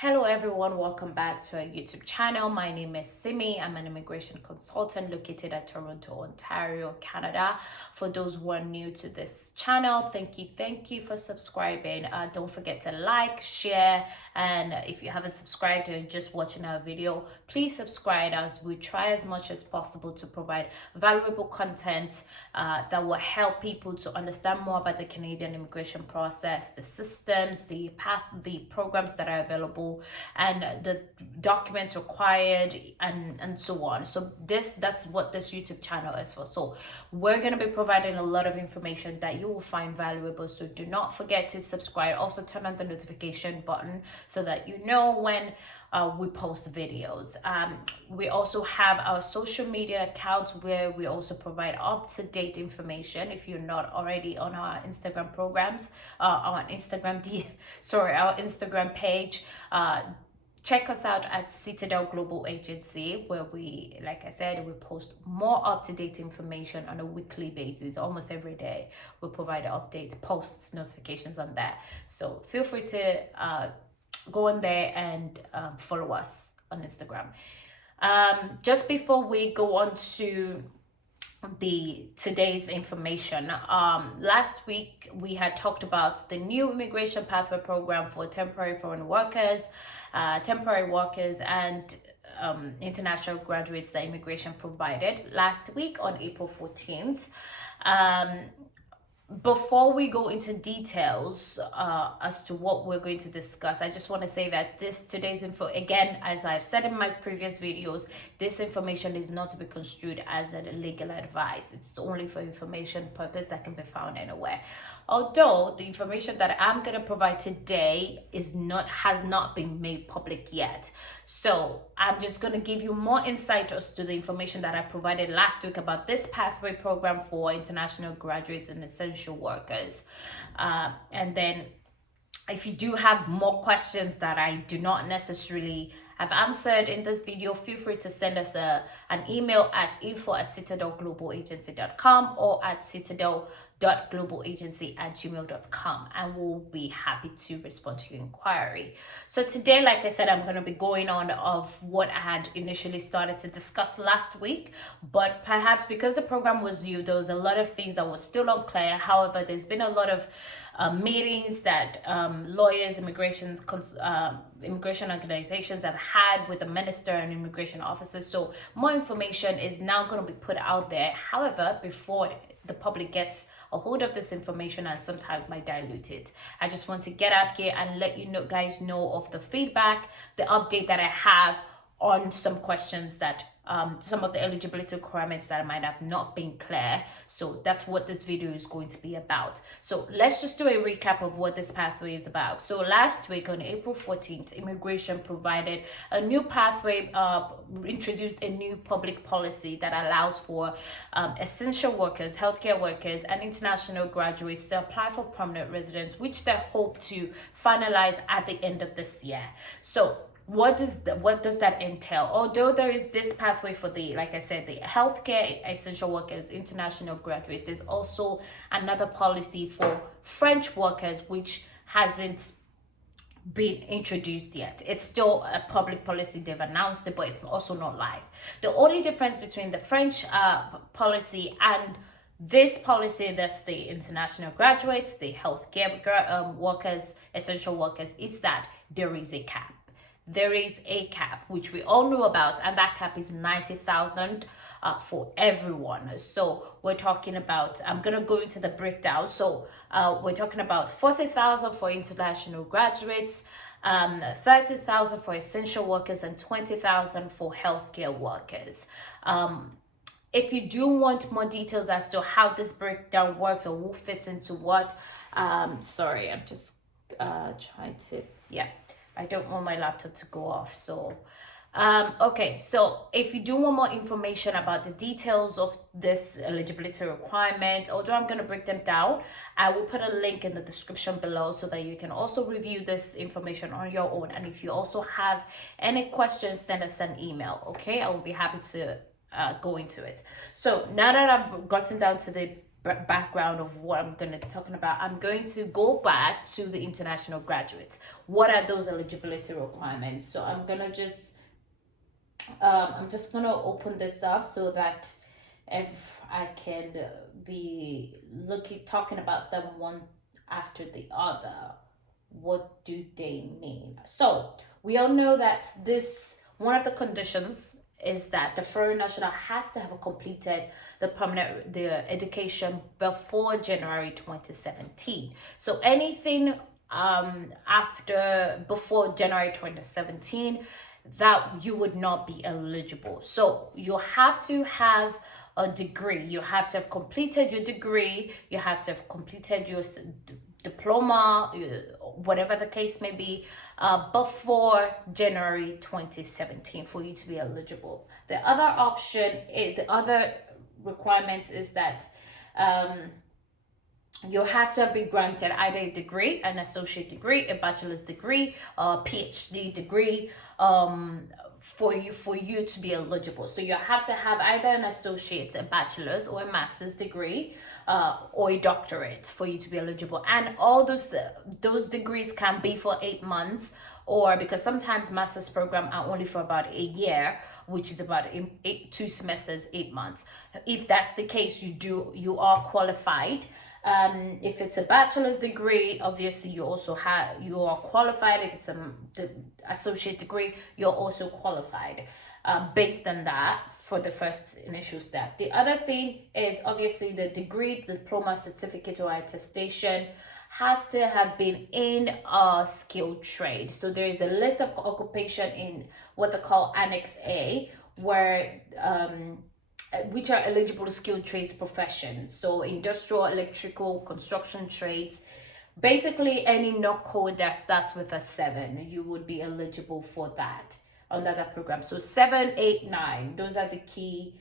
Hello everyone, welcome back to our YouTube channel. My name is Simi. I'm an immigration consultant located at Toronto, Ontario, Canada. For those who are new to this channel, thank you for subscribing. Don't forget to like, share, and if you haven't subscribed and just watching our video, please subscribe as we try as much as possible to provide valuable content that will help people to understand more about the Canadian immigration process, the systems, the programs that are available, and the documents required, and so on. So that's what this YouTube channel is for. So we're going to be providing a lot of information that you will find valuable, so do not forget to subscribe. Also turn on the notification button so that you know when we post videos. We also have our social media accounts where we also provide up-to-date information. If you're not already on our Instagram programs, our Instagram page, check us out at Citadel Global Agency, where we, like I said, we post more up-to-date information on a weekly basis. Almost every day we provide updates, posts, notifications on that. So feel free to go on there and follow us on Instagram. Just before we go on to today's information, last week we had talked about the new immigration pathway program for temporary foreign workers, and international graduates that immigration provided last week on April 14th. Before we go into details as to what we're going to discuss, I just want to say that today's info, again, as I've said in my previous videos, this information is not to be construed as a legal advice. It's only for information purpose that can be found anywhere. Although the information that I'm going to provide today has not been made public yet. So I'm just going to give you more insight as to the information that I provided last week about this pathway program for international graduates and essential workers. And then if you do have more questions that I do not necessarily have answered in this video, feel free to send us an email at info@citadelglobalagency.com or at citadel.globalagency@gmail.com, and we'll be happy to respond to your inquiry. So today, like I said, I'm going to be going on of what I had initially started to discuss last week, but perhaps because the program was new, there was a lot of things that were still unclear. However, there's been a lot of meetings that lawyers, immigration organizations have had with the minister and immigration officers. So more information is now going to be put out there. However, before the public gets a hold of this information, and sometimes might dilute it, I just want to get out here and let you guys know of the feedback, the update that I have on some questions that some of the eligibility requirements that might have not been clear. So that's what this video is going to be about. So let's just do a recap of what this pathway is about. So last week on April 14th, immigration provided a new pathway, introduced a new public policy that allows for essential workers, healthcare workers, and international graduates to apply for permanent residence, which they hope to finalize at the end of this year. So what does that entail? Although there is this pathway for like I said, the healthcare essential workers, international graduate, there's also another policy for French workers which hasn't been introduced yet. It's still a public policy. They've announced it, but it's also not live. The only difference between the French policy and this policy, that's the international graduates, the healthcare workers, essential workers, is that there is a cap. There is a cap, which we all know about, and that cap is 90,000 for everyone. So we're talking about, I'm going to go into the breakdown. So we're talking about 40,000 for international graduates, 30,000 for essential workers, and 20,000 for healthcare workers. If you do want more details as to how this breakdown works or who fits into what, sorry, I'm just trying to, yeah. I don't want my laptop to go off. So, okay. So if you do want more information about the details of this eligibility requirement, although I'm going to break them down, I will put a link in the description below so that you can also review this information on your own. And if you also have any questions, send us an email. Okay. I will be happy to go into it. So now that I've gotten down to the background of what I'm going to be talking about, I'm going to go back to the international graduates. What are those eligibility requirements? So I'm just gonna open this up so that if I can be talking about them one after the other. What do they mean? So we all know that this one of the conditions is that the foreign national has to have completed the education before January 2017. So anything before January 2017, that you would not be eligible. So you have to have a degree, you have to have completed your degree, you have to have completed your diploma, whatever the case may be, before January 2017 for you to be eligible. The other requirement is that you have to be granted either a degree, an associate degree, a bachelor's degree, a PhD degree, for you to be eligible. So you have to have either an associate, a bachelor's, or a master's degree, or a doctorate for you to be eligible. And all those degrees can be for 8 months, or because sometimes master's program are only for about a year, which is about 2 semesters, 8 months. If that's the case, you are qualified. If it's a bachelor's degree, obviously you are qualified. If it's the associate degree, you're also qualified, based on that for the first initial step. The other thing is obviously the degree, diploma, certificate, or attestation has to have been in a skilled trade. So there is a list of occupation in what they call Annex A, where which are eligible skilled trades professions. So industrial, electrical, construction trades, basically any knock code that starts with a 7, you would be eligible for that under that program. So 7, 8, 9, those are the key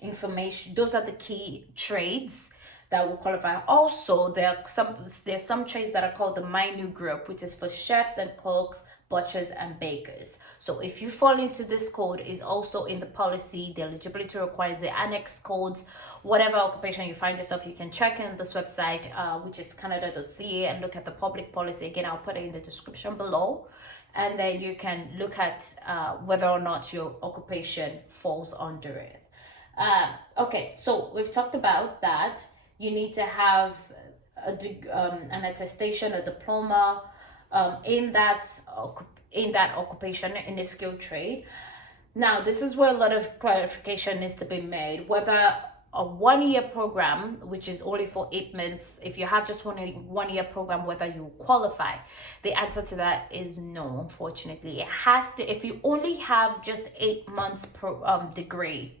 information. Those are the key trades that will qualify. Also, there's some trades that are called the minute group, which is for chefs and cooks, butchers, and bakers. So if you fall into this code, is also in the policy. The eligibility requires the annex codes. Whatever occupation you find yourself, you can check in this website, which is canada.ca, and look at the public policy. Again, I'll put it in the description below, and then you can look at whether or not your occupation falls under it. Okay, so we've talked about that. You need to have an attestation, a diploma, in that occupation, in a skilled trade. Now, this is where a lot of clarification needs to be made. Whether a 1-year program, which is only for 8 months, if you have just 1-year program, whether you qualify, the answer to that is no. Unfortunately, it has to. If you only have just 8 months degree,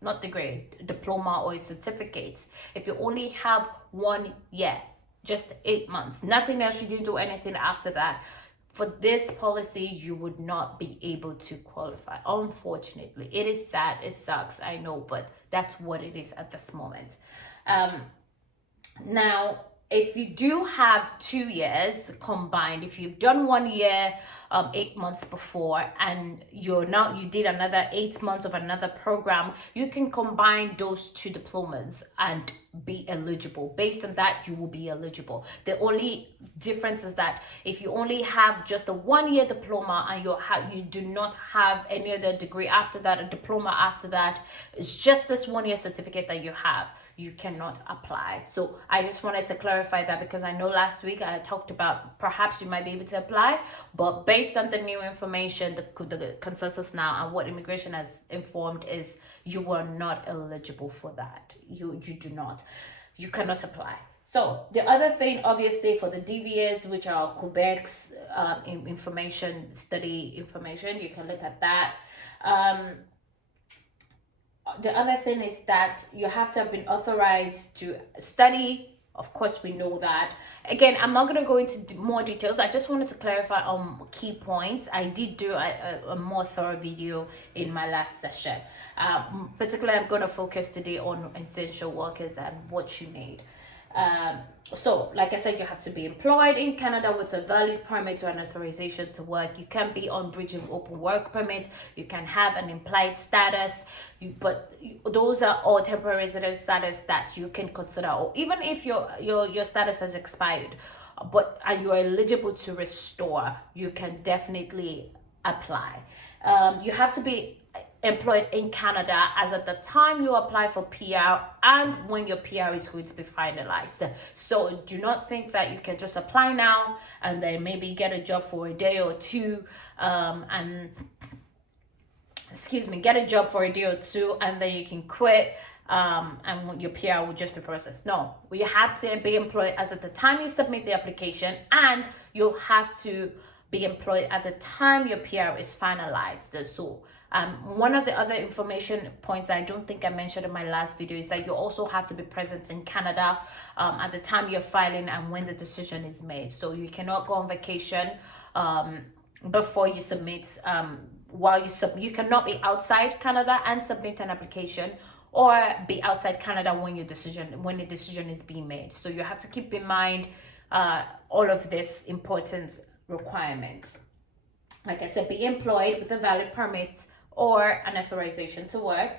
not degree, diploma or certificates, if you only have 1 year, just 8 months, nothing else, you didn't do anything after that, for this policy, you would not be able to qualify. Unfortunately, it is sad, it sucks, I know, but that's what it is at this moment. Now, if you do have 2 years combined, if you've done 1 year, 8 months before, and you did another 8 months of another program, you can combine those 2 diplomas and be eligible. Based on that, you will be eligible. The only difference is that if you only have just a 1-year diploma and you do not have any other degree after that, a diploma after that, it's just this 1-year certificate that you have, you cannot apply. So I just wanted to clarify that, because I know last week I talked about perhaps you might be able to apply, but based on the new information, the consensus now and what immigration has informed is you are not eligible for that. You cannot apply. So the other thing, obviously, for the DVS, which are Quebec's information, study information, you can look at that. The other thing is that you have to have been authorized to study. Of course, we know that. Again, I'm not going to go into more details. I just wanted to clarify on key points. I did do a more thorough video in my last session. Particularly, I'm going to focus today on essential workers and what you need. So, like I said, you have to be employed in Canada with a valid permit or an authorization to work. You can be on bridging open work permit. You can have an implied status. Those are all temporary resident status that you can consider. Or even if your status has expired, but you are eligible to restore, you can definitely apply. You have to be employed in Canada as at the time you apply for PR and when your PR is going to be finalized. So do not think that you can just apply now and then maybe get a job for a day or two get a job for a day or two and then you can quit and your PR will just be processed. No, you have to be employed as at the time you submit the application, and you have to be employed at the time your PR is finalized. So one of the other information points I don't think I mentioned in my last video is that you also have to be present in Canada at the time you're filing and when the decision is made. So you cannot go on vacation before you submit. You cannot be outside Canada and submit an application, or be outside Canada when the decision is being made. So you have to keep in mind all of this important requirements. Like I said, be employed with a valid permit or an authorization to work.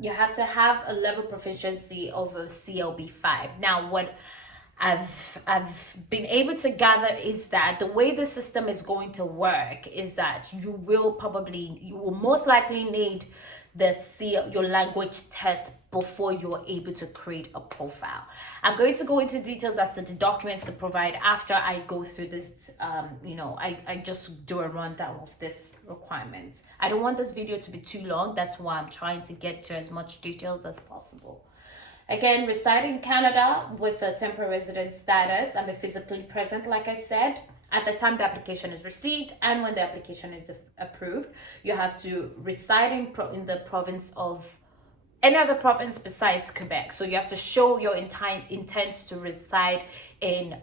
You have to have a level proficiency of a CLB5. Now, what I've been able to gather is that the way the system is going to work is that you will most likely need your language test before you're able to create a profile. I'm going to go into details as to the documents to provide after I go through this. I just do a rundown of this requirements. I don't want this video to be too long. That's why I'm trying to get to as much details as possible. Again, reside in Canada with a temporary resident status and be physically present, like I said, at the time the application is received and when the application is approved. You have to reside in the province of any other province besides Quebec. So you have to show your intent to reside in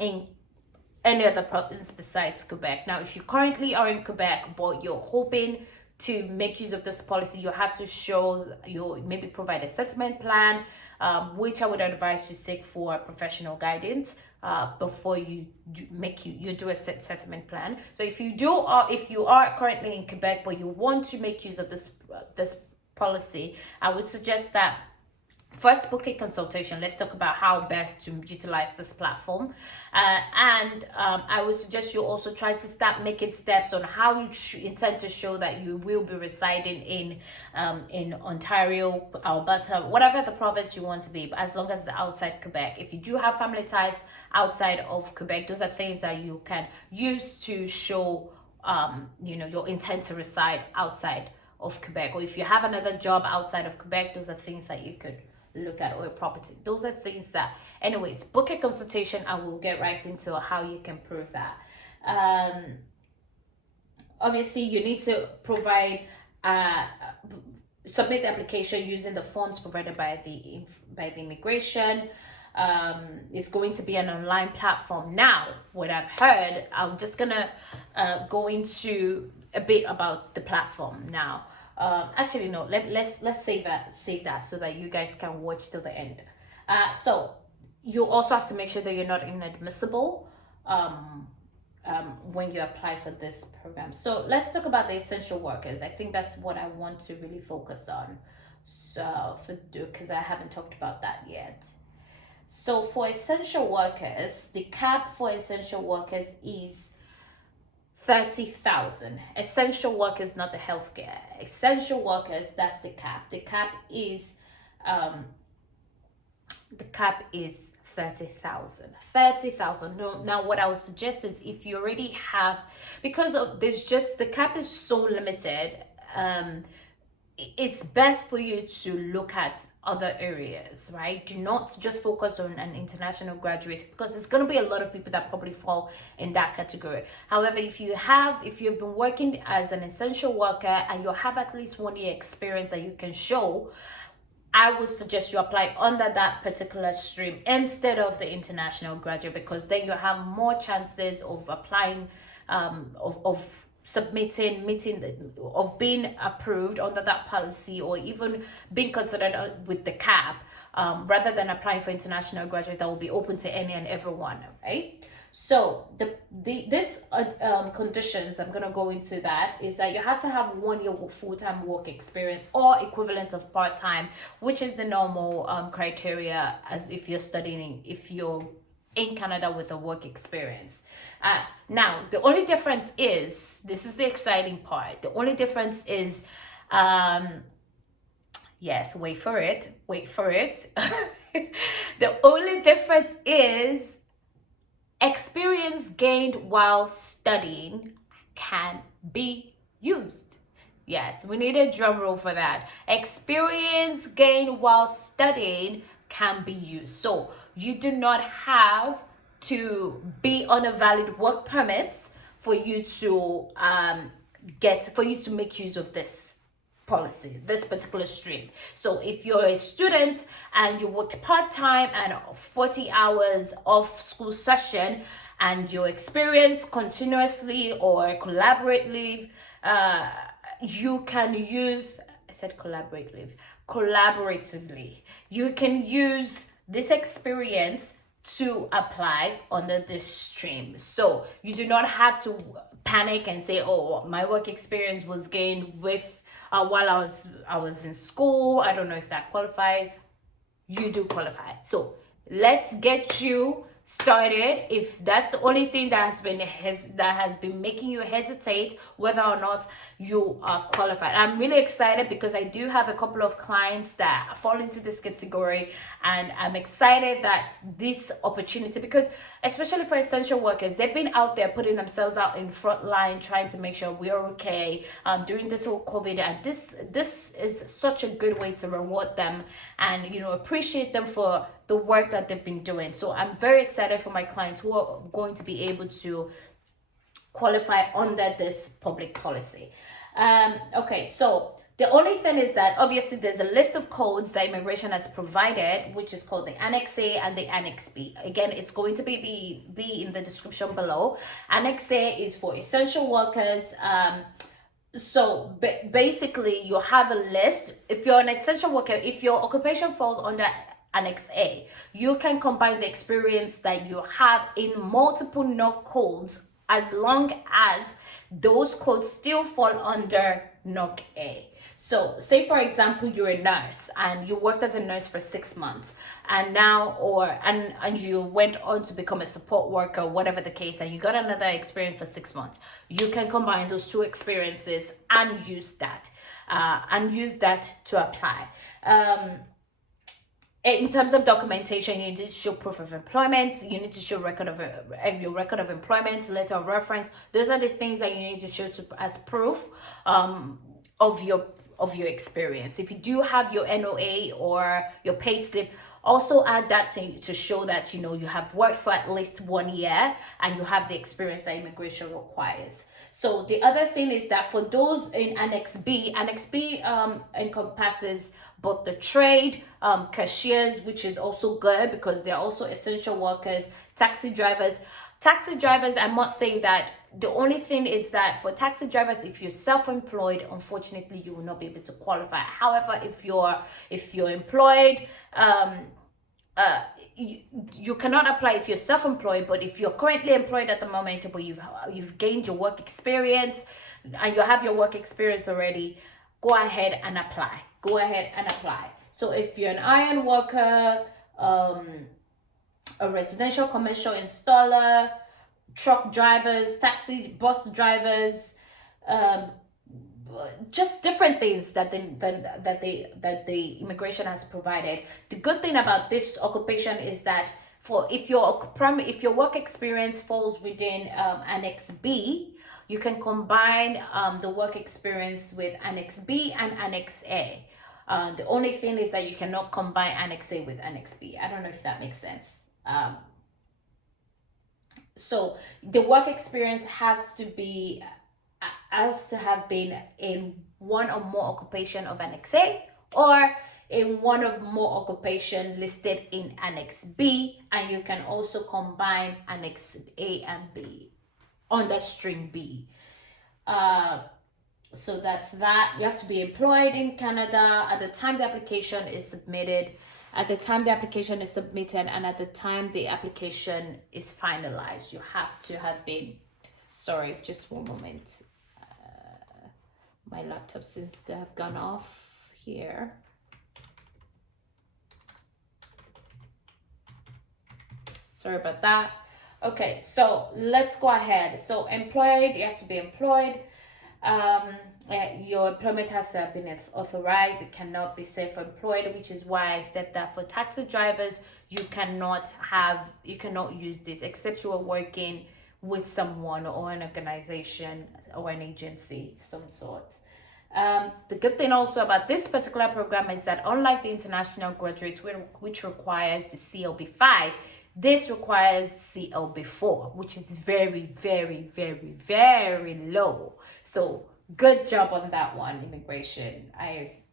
any other province besides Quebec. Now, if you currently are in Quebec but you're hoping to make use of this policy, you have to show maybe provide a settlement plan, which I would advise you seek for professional guidance before you do a settlement plan. So if you are currently in Quebec but you want to make use of this policy, I would suggest that first book a consultation. Let's talk about how best to utilize this platform, and I would suggest you also try to start making steps on how you intend to show that you will be residing in Ontario, Alberta, whatever the province you want to be, but as long as it's outside Quebec. If you do have family ties outside of Quebec, those are things that you can use to show your intent to reside outside of Quebec. Or if you have another job outside of Quebec, those are things that you could look at, or a property. Those are things that, anyways, book a consultation. I will get right into how you can prove that. Obviously, you need to provide submit the application using the forms provided by the immigration. It's going to be an online platform. Now, what I've heard, I'm just gonna go into a bit about the platform now. Actually, no, let's save that so that you guys can watch till the end. So you also have to make sure that you're not inadmissible when you apply for this program. So let's talk about the essential workers. I think that's what I want to really focus on. So because I haven't talked about that yet. So for essential workers, the cap for essential workers is 30,000. Essential workers, not the healthcare. Essential workers, that's the cap. The cap is 30,000. 30,000. No, now what I would suggest is if you already have, because of this, just the cap is so limited, it's best for you to look at other areas, right? Do not just focus on an international graduate, because it's going to be a lot of people that probably fall in that category. However, if you've been working as an essential worker and you have at least 1 year experience that you can show, I would suggest you apply under that particular stream instead of the international graduate, because then you have more chances of applying, of being approved under that policy, or even being considered with the cap rather than applying for international graduates that will be open to any and everyone, right? So this conditions, I'm gonna go into that, is that you have to have 1 year full-time work experience or equivalent of part-time, which is the normal criteria as if you're studying, if you're in Canada with a work experience. Now, the only difference is, this is the exciting part, the only difference is, yes, wait for it. The only difference is experience gained while studying can be used. Yes, we need a drum roll for that. Experience gained while studying can be used. So you do not have to be on a valid work permit for you to make use of this policy, this particular stream. So if you're a student and you worked part-time and 40 hours of school session and you experience continuously or collaboratively, you can use, I said collaboratively, you can use this experience to apply under this stream. So you do not have to panic and say, oh, my work experience was gained with while I was in school. I don't know if that qualifies. You do qualify. So let's get you started. If that's the only thing that has been making you hesitate whether or not you are qualified, I'm really excited because I do have a couple of clients that fall into this category, and I'm excited that this opportunity, because especially for essential workers, they've been out there putting themselves out in front line trying to make sure we're okay during this whole COVID, and this is such a good way to reward them and appreciate them for the work that they've been doing. So I'm very excited for my clients who are going to be able to qualify under this public policy. Okay, so the only thing is that obviously there's a list of codes that immigration has provided, which is called the Annex A and the Annex B. Again, it's going to be in the description below. Annex A is for essential workers. So basically you have a list. If you're an essential worker, if your occupation falls under Annex A, you can combine the experience that you have in multiple NOC codes as long as those codes still fall under NOC A. So say for example you're a nurse and you worked as a nurse for 6 months, and now and you went on to become a support worker, whatever the case, and you got another experience for 6 months. You can combine those two experiences and use that to apply. In terms of documentation, you need to show proof of employment. You need to show your record of employment, letter of reference. Those are the things that you need to show as proof of your experience. If you do have your NOA or your payslip, also add that to show that you have worked for at least 1 year and you have the experience that immigration requires. So the other thing is that for those in Annex B encompasses both the trade, cashiers, which is also good because they're also essential workers, taxi drivers, I must say that the only thing is that for taxi drivers, if you're self-employed, unfortunately you will not be able to qualify. However, if you're employed, you cannot apply if you're self-employed. But if you're currently employed at the moment, but you've gained your work experience and you have your work experience already, go ahead and apply. So if you're an iron worker, a residential commercial installer, truck drivers, taxi bus drivers, just different things that the immigration has provided. The good thing about this occupation is that if your work experience falls within Annex B, you can combine the work experience with Annex B and Annex A. The only thing is that you cannot combine Annex A with Annex B. I don't know if that makes sense. So the work experience has to have been in one or more occupation of Annex A or in one or more occupation listed in Annex B, and you can also combine Annex A and B under Stream B. So that's that. You have to be employed in Canada at the time the application is submitted. at the time the application is submitted and at the time the application is finalized. You have to have been, sorry, just one moment. My laptop seems to have gone off here. Sorry about that. Okay, so let's go ahead. So employed, you have to be employed. Your employment has to have been authorized. It cannot be self-employed, which is why I said that for taxi drivers, you cannot use this except you are working with someone or an organization or an agency, some sort. The good thing also about this particular program is that unlike the international graduates, which requires the CLB5, this requires CLB4, which is very, very, very, very low. So good job on that one, immigration,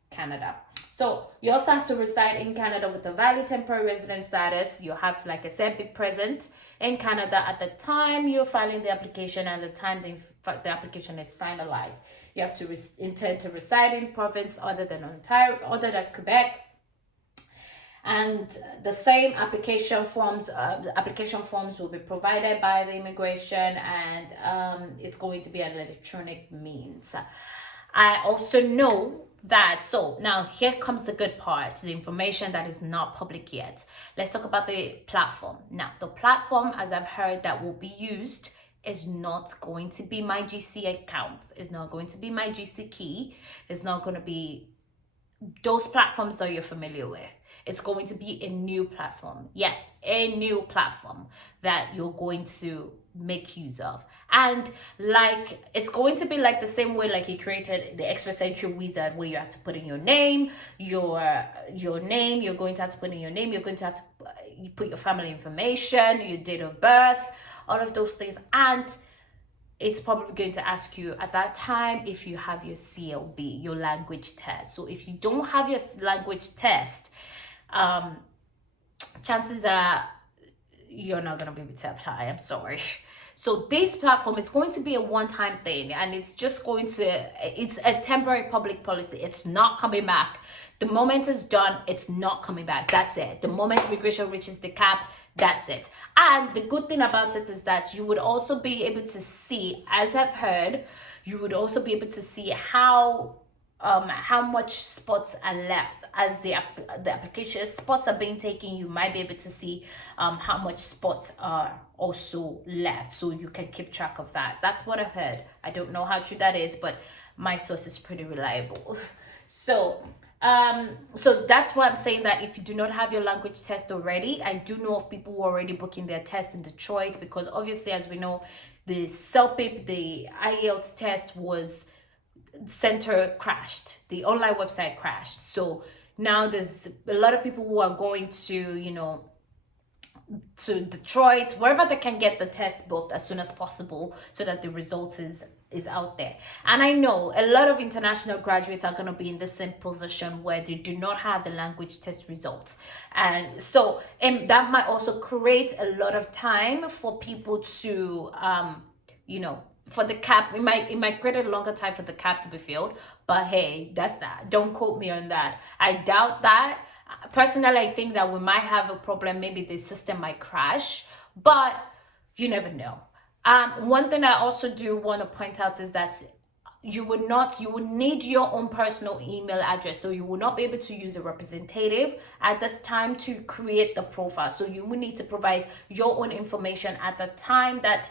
Canada. So you also have to reside in Canada with a valid temporary resident status. You have to, like I said, be present in Canada at the time you're filing the application and the time the application is finalized. You have to intend to reside in province other than Ontario, other than Quebec. And the same application forms will be provided by the immigration, and it's going to be an electronic means. I also know that, so now here comes the good part, the information that is not public yet. Let's talk about the platform. Now, the platform, as I've heard, that will be used is not going to be my GC account. It's not going to be my GC key. It's not going to be those platforms that you're familiar with. It's going to be a new platform. Yes, a new platform that you're going to make use of. And like, it's going to be like the same way like you created the Express Entry wizard, where you have to put in your name, your name, you're going to have to put in your name, you're going to have to put your family information, your date of birth, all of those things. And it's probably going to ask you at that time if you have your CLB, your language test. So if you don't have your language test, chances are you're not going to be able to apply. I'm sorry. So this platform is going to be a one-time thing, and it's a temporary public policy. It's not coming back. The moment it's done, it's not coming back. That's it. The moment immigration reaches the cap, that's it. And the good thing about it is that you would also be able to see, as I've heard, you would also be able to see how much spots are left as the application spots are being taken. You might be able to see how much spots are also left, so you can keep track of that. That's what I've heard. I don't know how true that is, but my source is pretty reliable. So that's why I'm saying that if you do not have your language test already, I do know of people who are already booking their test in Detroit, because obviously, as we know, the CELPIP, the IELTS test was center crashed, the online website crashed. So now there's a lot of people who are going to, to Detroit, wherever they can get the test booked as soon as possible, so that the results is out there. And I know a lot of international graduates are going to be in the same position where they do not have the language test results, and so that might also create a lot of time for people to for the cap. It might create a longer time for the cap to be filled, but hey, that's that. Don't quote me on that. I doubt that. Personally, I think that we might have a problem. Maybe the system might crash, but you never know. One thing I also do want to point out is that you would need your own personal email address. So you will not be able to use a representative at this time to create the profile. So you will need to provide your own information at the time that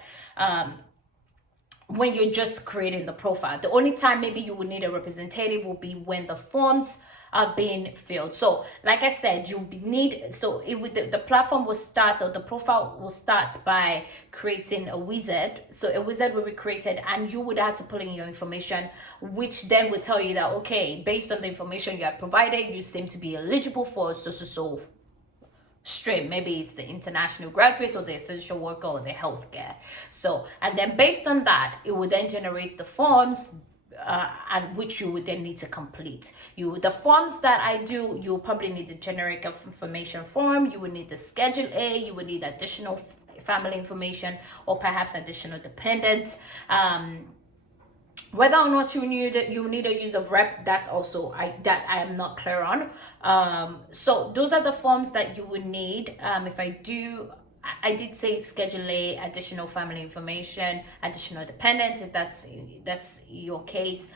when you're just creating the profile. The only time maybe you will need a representative will be when the forms are being filled. So like I said, the platform will start, or the profile will start by creating a wizard. So a wizard will be created, and you would have to put in your information, which then will tell you that, okay, based on the information you have provided, you seem to be eligible for so stream. Maybe it's the international graduate or the essential worker or the healthcare. So, and then based on that, it will then generate the forms, and which you would then need to complete. The forms that I do, you'll probably need the generic information form, you will need the Schedule A, you will need additional family information, or perhaps additional dependents. Whether or not you need a use of rep, that's also I am not clear on. So those are the forms that you would need. If I did say Schedule A, additional family information, additional dependents, if that's your case,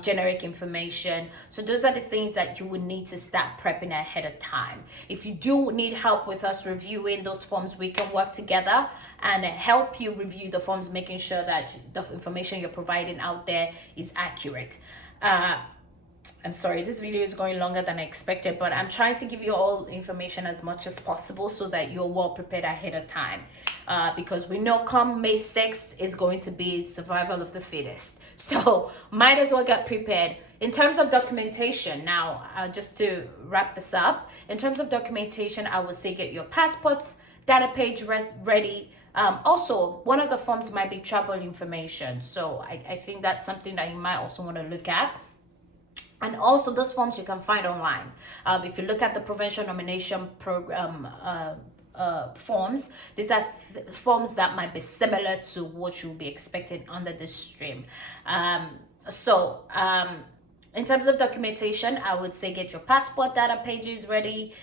generic information. So those are the things that you would need to start prepping ahead of time. If you do need help with us reviewing those forms, we can work together and help you review the forms, making sure that the information you're providing out there is accurate. I'm sorry, this video is going longer than I expected, but I'm trying to give you all information as much as possible so that you're well prepared ahead of time. Because we know come May 6th is going to be survival of the fittest. So might as well get prepared. In terms of documentation, now, just to wrap this up, in terms of documentation, I would say get your passports, data page ready. Also, one of the forms might be travel information. So I think that's something that you might also want to look at. And also those forms you can find online. If you look at the provincial nomination program forms, these are forms that might be similar to what you'll be expecting under this stream. In terms of documentation, I would say get your passport data pages ready,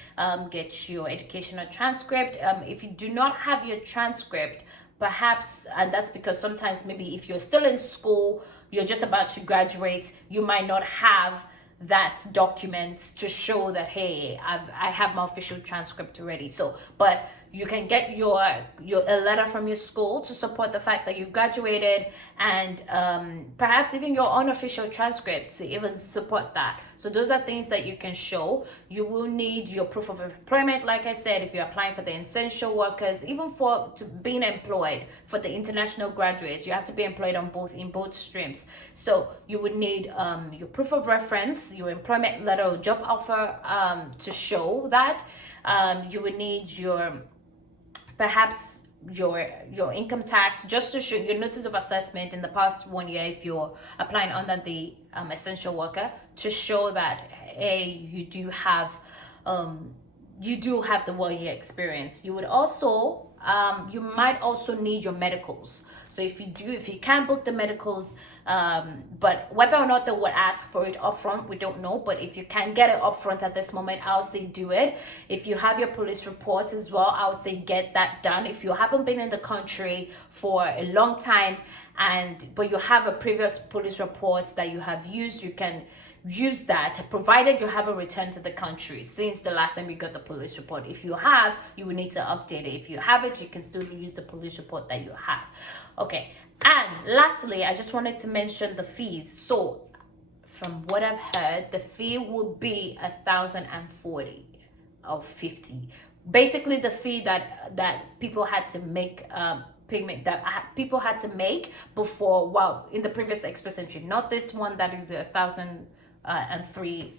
get your educational transcript. If you do not have your transcript, perhaps, and that's because sometimes maybe if you're still in school, you're just about to graduate, you might not have that document to show that, hey, I have my official transcript already. So, but you can get a letter from your school to support the fact that you've graduated, and perhaps even your unofficial transcript to even support that. So those are things that you can show. You will need your proof of employment, like I said, if you're applying for the essential workers, even being employed for the international graduates, you have to be employed in both streams. So you would need your proof of reference, your employment letter or job offer to show that. You would need perhaps your income tax, just to show your notice of assessment in the past 1 year if you're applying under the essential worker, to show that you do have the 1 year experience. You would also you might also need your medicals. So if you can book the medicals, but whether or not they would ask for it upfront, we don't know. But if you can get it upfront at this moment, I'll say do it. If you have your police report as well, I'll say get that done. If you haven't been in the country for a long time but you have a previous police report that you have used, you can use that, provided you haven't returned to the country since the last time you got the police report. If you have, you will need to update it. If you have it, you can still use the police report that you have. Okay, and lastly, I just wanted to mention the fees. So from what I've heard, the fee would be 1,040 or 50. Basically the fee that people had to make payment that people had to make before, well, in the previous express entry, not this one that is 1,003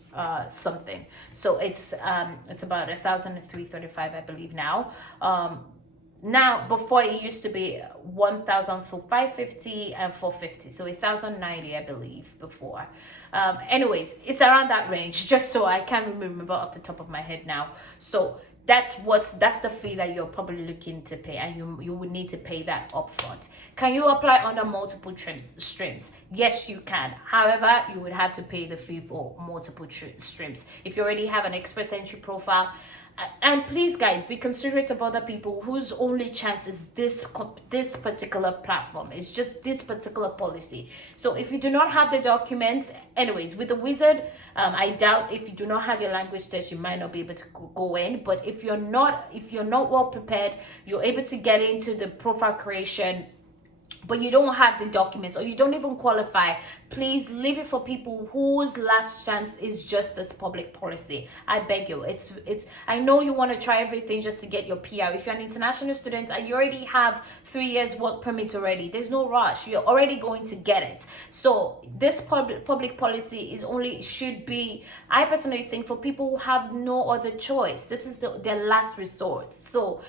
something. So it's about 1,335, I believe now. Now, before it used to be 1,550 and 450, so 1,090, I believe, before. Anyways, it's around that range, just so I can't remember off the top of my head now. So that's the fee that you're probably looking to pay, and you would need to pay that upfront. Can you apply under multiple streams? Yes, you can. However, you would have to pay the fee for multiple streams. If you already have an express entry profile, and please guys, be considerate of other people whose only chance is this particular platform. It's just this particular policy. So if you do not have the documents, anyways, with the wizard, I doubt, if you do not have your language test, you might not be able to go in. But if you're not well prepared, you're able to get into the profile creation, but you don't have the documents, or you don't even qualify, please leave it for people whose last chance is just this public policy. I beg you. I know you want to try everything just to get your PR. If you're an international student and you already have 3 years work permit already, there's no rush. You're already going to get it. So this public policy should be, I personally think, for people who have no other choice. This is their last resort. So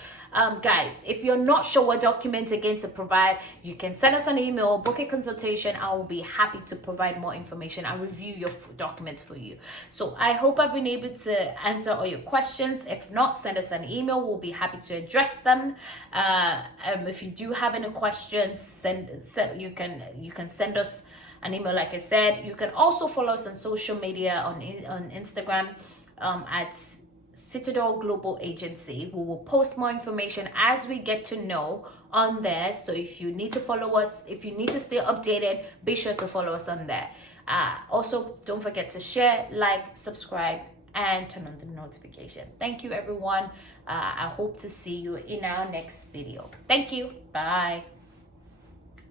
Guys, if you're not sure what documents again to provide, you can send us an email, book a consultation. I will be happy to provide more information and review your documents for you. So I hope I've been able to answer all your questions. If not, send us an email. We'll be happy to address them. If you do have any questions, you can send us an email. Like I said, you can also follow us on social media on Instagram at Citadel Global Agency. We will post more information as we get to know on there. So if you need to follow us, if you need to stay updated, be sure to follow us on there. Also, don't forget to share, like, subscribe, and turn on the notification. Thank you, everyone. I hope to see you in our next video. Thank you. Bye.